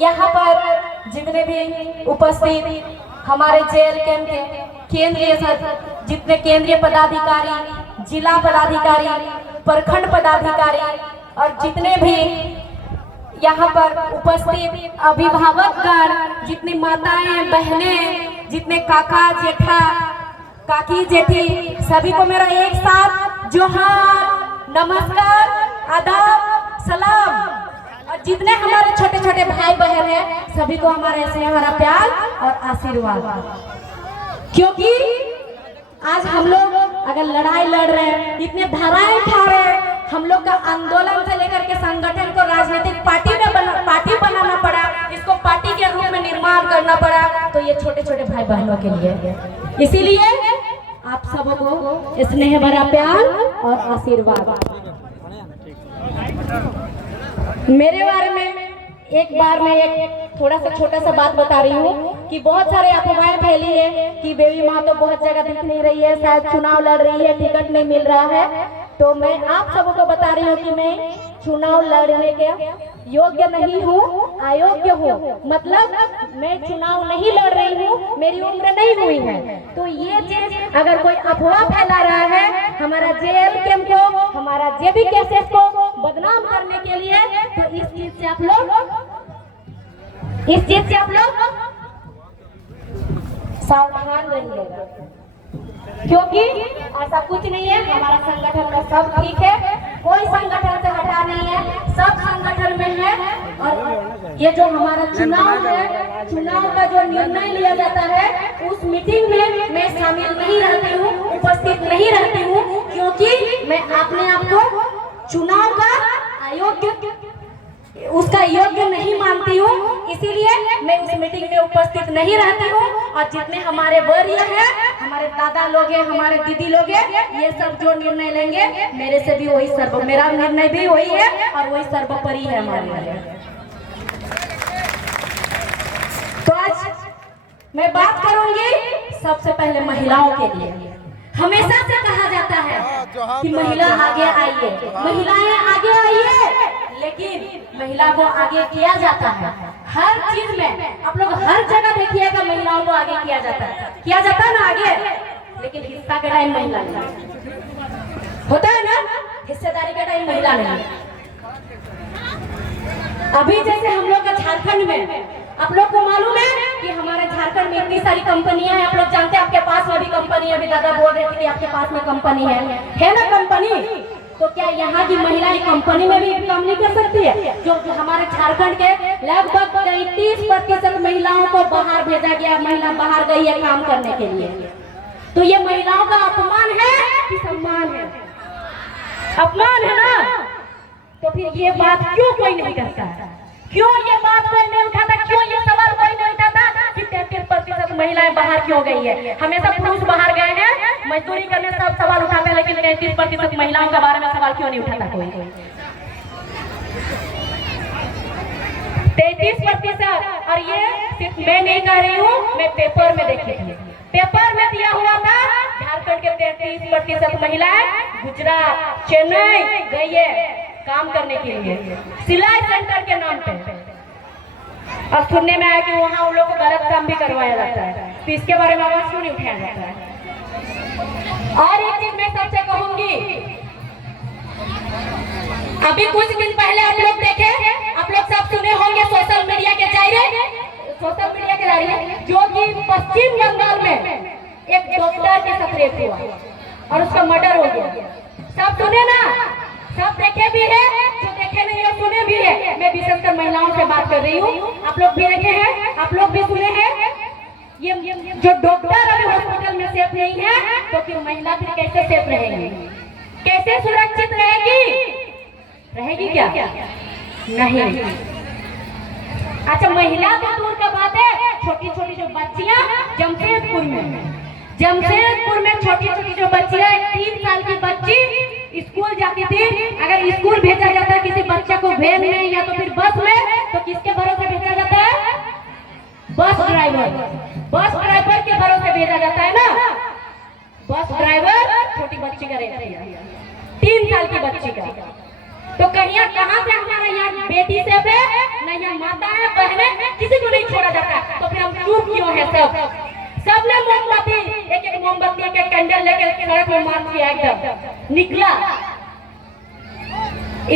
यहाँ पर जितने भी उपस्थित हमारे जेल कैंप के केंद्रीय जितने केंद्रीय पदाधिकारी, जिला पदाधिकारी, प्रखंड पदाधिकारी और जितने भी यहाँ पर उपस्थित अभिभावकगण, जितनी माताएं बहनें, जितने काका जेठा काकी जेठी, सभी को मेरा एक साथ जोहार, नमस्कार, आदाब, सलाम। और जितने हमारे छोटे छोटे भाई बहन हैं सभी को हमारे ऐसे हमारा प्यार और आशीर्वाद। क्योंकि आज हम लोग अगर लड़ाई लड़ रहे हैं, इतने धाराएं उठा रहे हैं, हम लोग का आंदोलन से लेकर के संगठन को राजनीतिक पार्टी बनाना पड़ा, इसको पार्टी के रूप में निर्माण करना पड़ा, तो ये छोटे छोटे भाई बहनों के लिए। इसीलिए आप सबको स्नेह भरा प्यार और आशीर्वाद। मेरे बारे में एक बार मैं एक थोड़ा सा छोटा सा बात बता रही हूँ कि बहुत सारे अफवाहें फैली है कि बेबी माँ तो बहुत जगह दिख नहीं रही है, शायद चुनाव लड़ रही है, टिकट नहीं मिल रहा है। तो मैं आप सबको बता रही हूँ कि मैं चुनाव लड़ने के योग्य नहीं हूँ, अयोग्य हूँ। मतलब मैं चुनाव नहीं लड़ रही हूँ, मेरी उम्र नहीं हुई है। तो ये चीज अगर कोई अफवाह फैला रहा है हमारा जेल कैंप को, हमारा जेबी केसेस को बदनाम करने के लिए, तो इस चीज से आप लोग सावधान रहिएगा। क्योंकि ऐसा कुछ नहीं है, हमारा संगठन में सब ठीक है, कोई संगठन से हटा नहीं है, सब संगठन में है। और ये जो हमारा चुनाव है, चुनाव का जो निर्णय लिया जाता है उस मीटिंग में मैं शामिल नहीं रहती हूँ, उपस्थित नहीं रहती हूँ, क्योंकि मैं अपने आप को चुनाव का अयोग्य, उसका योग्य नहीं मानती हूँ। इसीलिए मैं उस मीटिंग में उपस्थित नहीं रहती हूँ। और जितने हमारे वरीय हैं, हमारे दादा लोग हैं, हमारे दीदी लोग हैं, ये सब जो निर्णय लेंगे मेरे से भी वही मेरा निर्णय भी वही है और वही सर्वोपरि है हमारे लिए। तो आज मैं बात करूंगी सबसे पहले महिलाओं के लिए। हमेशा से कहा जाता है कि महिला आगे आइए, महिलाएं आगे आइए, लेकिन महिला को आगे किया जाता है हर चीज में। आप लोग हर जगह देखिएगा महिलाओं को आगे किया जाता है ना आगे, लेकिन हिस्सा का टाइम महिला नहीं होता है ना, हिस्सेदारी का टाइम महिला नहीं। अभी जैसे हम लोग का झारखंड में, आप लोग को मालूम है कि हमारे झारखंड में इतनी सारी कंपनियां हैं, आप लोग जानते हैं, आपके पास में भी कंपनी है, अभी दादा बोल रहे थे कि आपके पास में कंपनी है ना कंपनी। तो क्या यहाँ की महिलाएं कंपनी में भी काम नहीं कर सकती है? जो हमारे झारखंड के लगभग 33% महिलाओं को बाहर भेजा गया, महिला बाहर गई है काम करने के लिए। तो ये महिलाओं का अपमान है कि सम्मान है? अपमान है ना। तो फिर ये बात क्यों कोई नहीं करता है? क्यों ये बात कोई नहीं उठाता? क्यों ये सवाल कोई नहीं उठाता कि 33% महिलाएं बाहर क्यों गई है? हमेशा पुरुष बाहर गए हैं मजदूरी करने, सब सवाल उठाते हैं, लेकिन 33% महिलाओं के बारे में सवाल क्यों नहीं उठाता कोई? 33%। और ये सिर्फ मैं नहीं कह रही हूँ, मैं पेपर में देखी थी, पेपर में दिया हुआ था झारखंड के 33% महिलाएं गुजरात, चेन्नई गई है काम करने के लिए, सिलाई सेंटर के नाम पे। और सुनने में आया कि वहाँ उन लोग को गलत काम भी करवाया जाता है, तो इसके बारे में आवाज क्यों नहीं उठाया जाता है? और एक चीज मैं सबसे कहूंगी, अभी कुछ दिन पहले आप लोग देखे, आप लोग सब सुने होंगे सोशल मीडिया के जरिए जो कि पश्चिम बंगाल में एक डॉक्टर के साथ रेप हुआ और उसका मर्डर हो गया। सब सुने ना, सब देखे भी है, जो देखे नहीं है सुने भी है। मैं विशेषकर महिलाओं से बात कर रही हूँ, आप लोग भी देखे हैं, आप लोग भी सुने हैं। ये जो डॉक्टर अभी हॉस्पिटल में सेफ नहीं है, तो फिर महिला फिर कैसे सेफ रहेगी? कैसे सुरक्षित रहेगी क्या? नहीं। अच्छा, महिला तो दूर का बात है, छोटी छोटी जो बच्चियां जमशेदपुर में छोटी छोटी जो बच्चियां, 3 साल की बच्ची स्कूल जाती थी। अगर स्कूल भेजा जाता है किसी बच्चे को वैन में या तो फिर बस में, तो किसके भरोसे भेजा जाता है? बस ड्राइवर के भरोसे भेजा जाता है ना। बस ड्राइवर छोटी बच्ची का रेप किया, 3 साल की बच्ची का। तो कहीं कहाँ से हमारा यहाँ बेटी से पे न यहाँ माता है बहने किसी को नहीं छोड़ा जाता, तो फिर हम चुप क्यों है? सबने मोमबत्ती एक मोमबत्ती एक कैंडल लेकर सड़क में मार्च किया, एकदम निकला।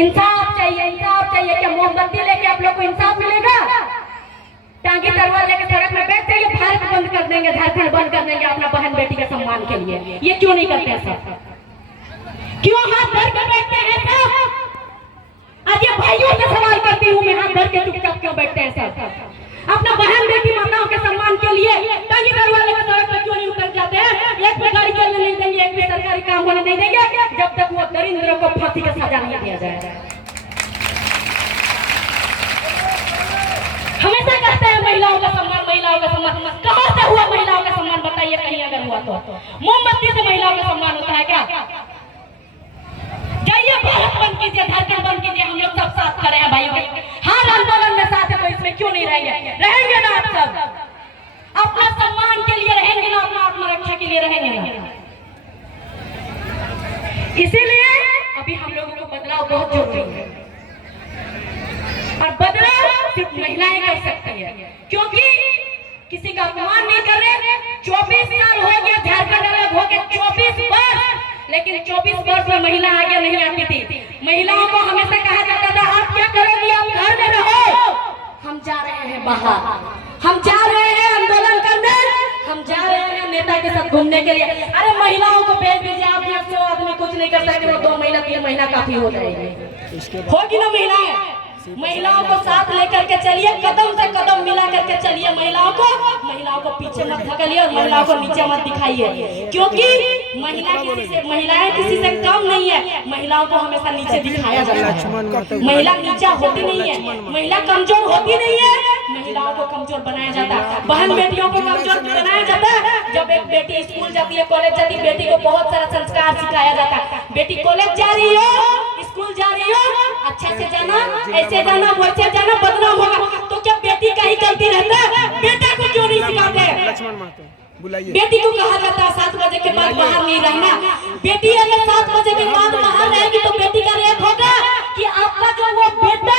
इंसाफ चाहिए, इंसाफ चाहिए। क्या मोमबत्ती लेके आप लोग को इंसाफ मिलेगा? टांगी तलवार लेके सड़क में बैठ जाइए, भारत बंद कर देंगे, झारखंड बंद कर देंगे अपना बहन बेटी के सम्मान के लिए। ये क्यों नहीं करते हैं सब? क्यों हाथ धर के बैठते हैं सब? आज ये भाइयों से सवाल करती हूँ मैं, हाथ धर के चुपचाप क्यों बैठते हैं सब? अपना बहन बेटी माताओं के सम्मान के लिए टांगी तलवार लेकर सड़क पर क्यों नहीं उतर जाते हैं? एक भी गाड़ी चलने नहीं देंगे, एक भी सरकारी काम होने नहीं देंगे जब तक वो दरिंद्रों को फांसी का सजा नहीं दिया जाए। हमेशा कहते हैं महिलाओं का सम्मान, महिलाओं का सम्मान। कहां से हुआ महिलाओं का सम्मान? बताइए कहीं अगर हुआ तो। मोमबत्ती से महिलाओं का सम्मान होता है क्या? जाइए भारत बंद कीजिए, झारखंड बंद कीजिए, हम लोग सब साथ खड़े हैं भाइयों के। हर आंदोलन में साथ है, तो इसमें क्यों नहीं रहेंगे? रहेंगे ना आप सब? अपना सम्मान के लिए रहेंगे ना, अपना आत्मरक्षा के लिए रहेंगे ना? इसीलिए अभी हम लोगों को बदलाव बहुत जरूरी है, और बदलाव सिर्फ महिलाएं कर सकती है, क्योंकि किसी का अपमान नहीं कर रहे। 24 साल हो गया झारखंड अलग हो गया, 24 वर्ष, लेकिन 24 वर्ष में महिला आगे नहीं आती थी। महिलाओं को हमेशा कहा जाता था आप क्या करोगी, आप घर में रहो। हम जा रहे हैं बाहर, हम जा रहे हैं आंदोलन करने, हम जा रहे हैं नेता के साथ घूमने के लिए। अरे महिलाओं को भेज दीजिए, आप 100 आदमी कुछ नहीं कर सकते, वो 2 महीना 3 महीना काफी हो जाएगी। होगी ना महिलाएं? महिलाओं को साथ लेकर के चलिए, कदम से कदम मिला करके चलिए। महिलाओं को पीछे मत धकेलिए और महिलाओं को नीचे मत दिखाइए, क्योंकि महिलाएं किसी से कम नहीं है। महिलाओं को हमेशा नीचे दिखाया जाता है। महिला नीचा होती नहीं है, महिला कमजोर होती नहीं है, महिलाओं को कमजोर बनाया जाता है। बहन बेटियों को कमजोर बनाया जाता है। जब एक बेटी स्कूल जाती है, कॉलेज जाती है, बेटी को बहुत सारा संस्कार सिखाया जाता है। बेटी कॉलेज जा रही हो, स्कूल जा रही हो, अच्छे से जाना, ऐसे जाना, वैसे जाना, बदनाम होगा। तो क्या बेटी का ही गलती रहता है? बेटा को क्यों नहीं सिखाते? बेटी को कहा जाता है 7 बजे के बाद बाहर नहीं रहना। बेटी अगर 7 बजे के बाद बाहर रहेगी तो बेटी का रेप होगा कि आपका जो वो बेटा